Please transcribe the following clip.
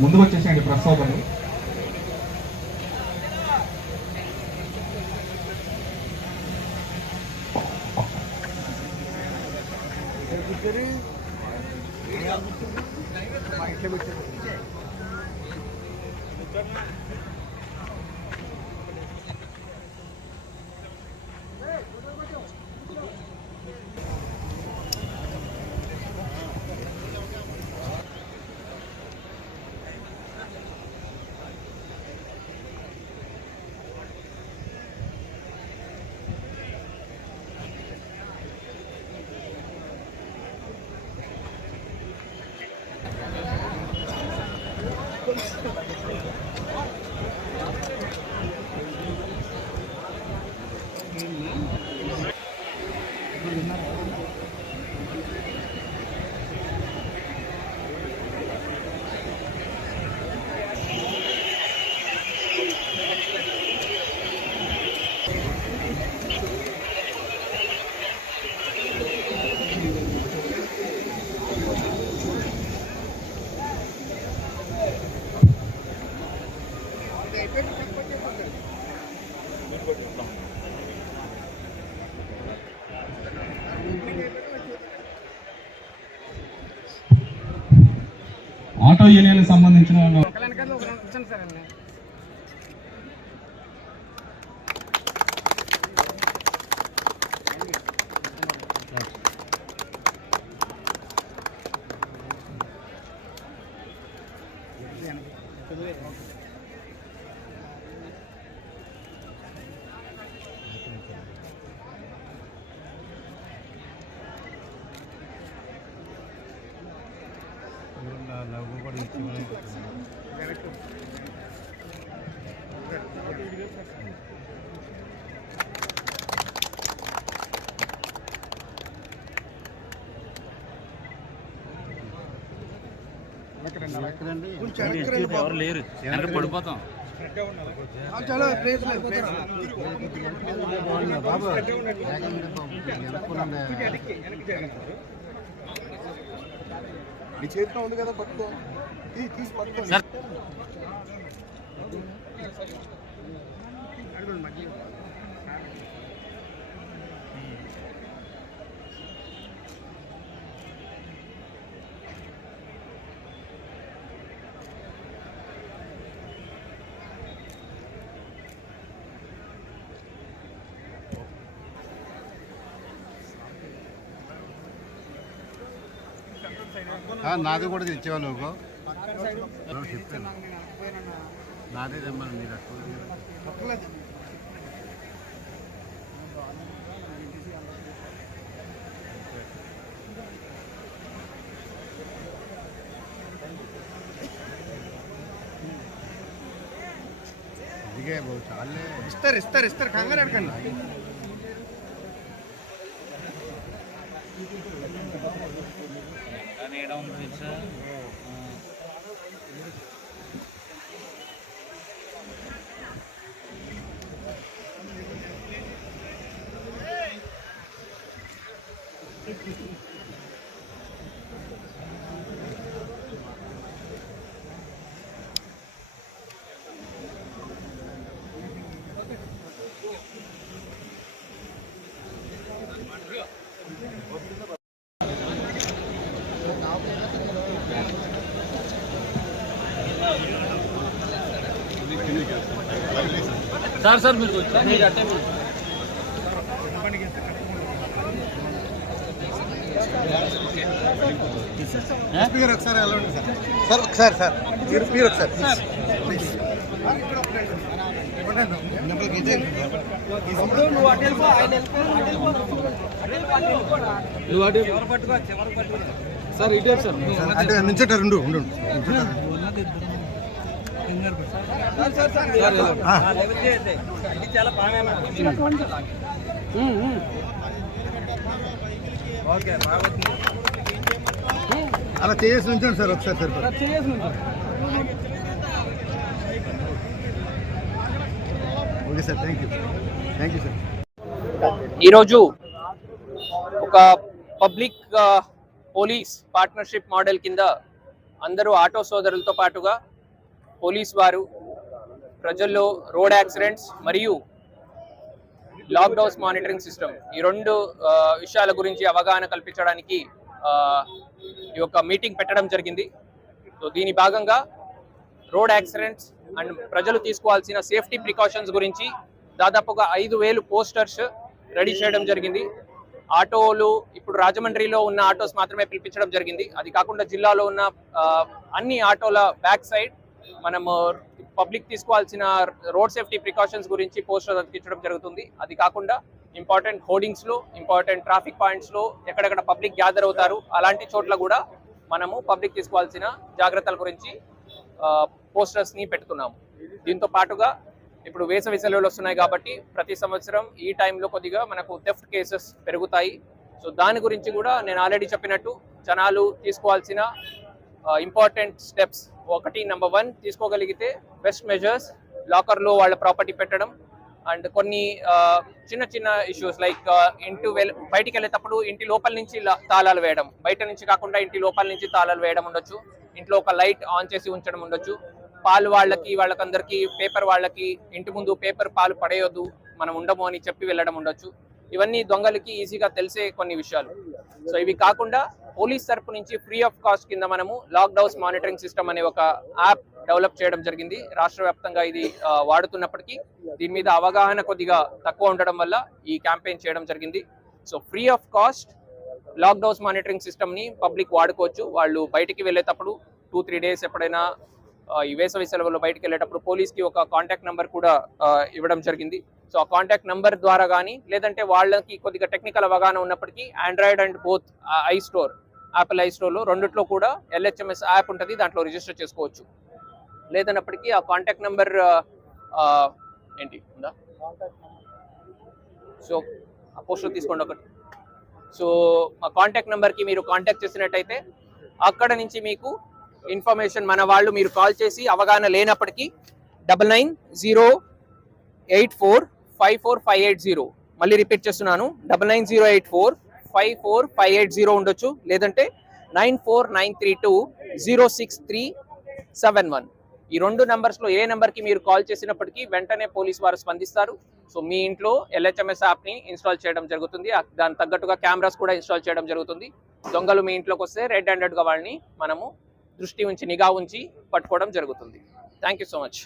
ముందుకు వచ్చేసేయండి ప్రసోదరులు. Auto union సంబంధించిన ఎవరు లేరు, పడిపోతాం. నీ చేతిలో ఉంది కదా, పట్టుకో, తీసి పట్టుకో. నాది కూడా తెచ్చేవాళ్ళు చెప్తాను, నాదే తెమ్మని మీరు ఇదిగే చాలే. ఇస్తారు కంగారు అడగండి. సార్ మీరు స్పీకర్ ఒకసారి ఎలా ఉంది సార్? ఒకసారి సార్ మీరు ఒకసారి సార్ ఇటు సార్ అంటే నుంచోట రెండు చాలా బాగా అలా చేసి ఉంచండి సార్ ఒకసారి sir okay sir thank you sir. ఈరోజు ఒక పబ్లిక్ పోలీస్ పార్ట్నర్షిప్ మోడల్ కింద అందరూ ఆటో సోదరులతో పాటుగా పోలీస్ వారు ప్రజల్లో రోడ్ యాక్సిడెంట్స్ మరియు లాక్డౌన్ మానిటరింగ్ సిస్టమ్ ఈ రెండు విషయాల గురించి అవగాహన కల్పించడానికి ఈ యొక్క మీటింగ్ పెట్టడం జరిగింది. సో దీని భాగంగా రోడ్ యాక్సిడెంట్స్ అండ్ ప్రజలు తీసుకోవాల్సిన సేఫ్టీ ప్రికాషన్స్ గురించి దాదాపుగా 5,000 పోస్టర్స్ రెడీ చేయడం జరిగింది. ఆటోలు ఇప్పుడు రాజమండ్రిలో ఉన్న ఆటోస్ మాత్రమే పిలిపించడం జరిగింది. అది కాకుండా జిల్లాలో ఉన్న అన్ని ఆటోల బ్యాక్ సైడ్ మనము పబ్లిక్ తీసుకోవాల్సిన రోడ్ సేఫ్టీ ప్రికాషన్స్ గురించి పోస్టర్ అతికించడం జరుగుతుంది. అది కాకుండా ఇంపార్టెంట్ హోర్డింగ్స్లో, ఇంపార్టెంట్ ట్రాఫిక్ పాయింట్స్లో ఎక్కడెక్కడ పబ్లిక్ గ్యాదర్ అవుతారు అలాంటి చోట్ల కూడా మనము పబ్లిక్ తీసుకోవాల్సిన జాగ్రత్తల గురించి పోస్టర్స్ని పెడుతున్నాము. దీంతో పాటుగా ఇప్పుడు వేసవి సెలవులు వస్తున్నాయి కాబట్టి ప్రతి సంవత్సరం ఈ టైంలో కొద్దిగా మనకు థెఫ్ట్ కేసెస్ పెరుగుతాయి. సో దాని గురించి కూడా నేను ఆల్రెడీ చెప్పినట్టు జనాలు తీసుకోవాల్సిన ఇంపార్టెంట్ స్టెప్స్ నెంబర్ 1 తీసుకోగలిగితే బెస్ట్ మెజర్స్ లాకర్లో వాళ్ళ ప్రాపర్టీ పెట్టడం అండ్ కొన్ని చిన్న చిన్న ఇష్యూస్ లైక్ బయటికి వెళ్ళేటప్పుడు ఇంటి లోపల నుంచి తాళాలు వేయడం, బయట నుంచి కాకుండా ఇంటి లోపల నుంచి తాళాలు వేయడం ఉండొచ్చు. ఇంట్లో ఒక లైట్ ఆన్ చేసి ఉంచడం ఉండొచ్చు. పాలు వాళ్ళకందరికీ పేపర్ వాళ్ళకి ఇంటి ముందు పేపర్ పాలు పడేయొద్దు మనం ఉండము అని చెప్పి వెళ్ళడం ఉండొచ్చు. ఇవన్నీ దొంగలకి ఈజీగా తెలిసే కొన్ని విషయాలు. సో ఇవి కాకుండా పోలీస్ తరపు నుంచి ఫ్రీ ఆఫ్ కాస్ట్ కింద మనము లాక్డౌన్ మానిటరింగ్ సిస్టమ్ అనే ఒక యాప్ డెవలప్ చేయడం జరిగింది. రాష్ట్ర వ్యాప్తంగా ఇది వాడుతున్నప్పటికీ దీని మీద అవగాహన కొద్దిగా తక్కువ ఉండడం వల్ల ఈ క్యాంపెయిన్ చేయడం జరిగింది. So free of cost lockdown monitoring సిస్టమ్ని పబ్లిక్ వాడుకోవచ్చు. వాళ్ళు బయటికి వెళ్ళేటప్పుడు 2-3 డేస్ ఎప్పుడైనా ఈ వేసవి సెలవుల్లో బయటకు వెళ్ళేటప్పుడు పోలీస్కి ఒక కాంటాక్ట్ నెంబర్ కూడా ఇవ్వడం జరిగింది. సో ఆ కాంటాక్ట్ నెంబర్ ద్వారా కానీ లేదంటే వాళ్ళకి కొద్దిగా టెక్నికల్ అవగాహన ఉన్నప్పటికీ Android and both Apple I స్టోర్లో రెండిట్లో కూడా LHMS యాప్ ఉంటుంది, దాంట్లో రిజిస్టర్ చేసుకోవచ్చు. లేదన్నప్పటికీ ఆ కాంటాక్ట్ నెంబర్ ఏంటి ఉందా, సో ఆ పోస్టర్ తీసుకోండి ఒకటి. సో ఆ కాంటాక్ట్ నెంబర్కి మీరు కాంటాక్ట్ చేసినట్టయితే అక్కడ నుంచి మీకు ఇన్ఫర్మేషన్ మన వాళ్ళు మీరు కాల్ చేసి అవగాహన లేనప్పటికీ 9908454580 మళ్ళీ రిపీట్ చేస్తున్నాను 9908454580 ఉండొచ్చు, లేదంటే 9493206371 ఈ 2 నంబర్స్లో ఏ నెంబర్కి మీరు కాల్ చేసినప్పటికీ వెంటనే పోలీస్ వారు స్పందిస్తారు. సో మీ ఇంట్లో LHMS యాప్ని ఇన్స్టాల్ చేయడం జరుగుతుంది. దానికి తగ్గట్టుగా కెమెరాస్ కూడా ఇన్స్టాల్ చేయడం జరుగుతుంది. దొంగలు మీ ఇంట్లోకి వస్తే రెడ్ హ్యాండెడ్గా వాళ్ళని మనము దృష్టి ఉంచి నిఘా ఉంచి పట్టుకోవడం జరుగుతుంది. Thank you so much.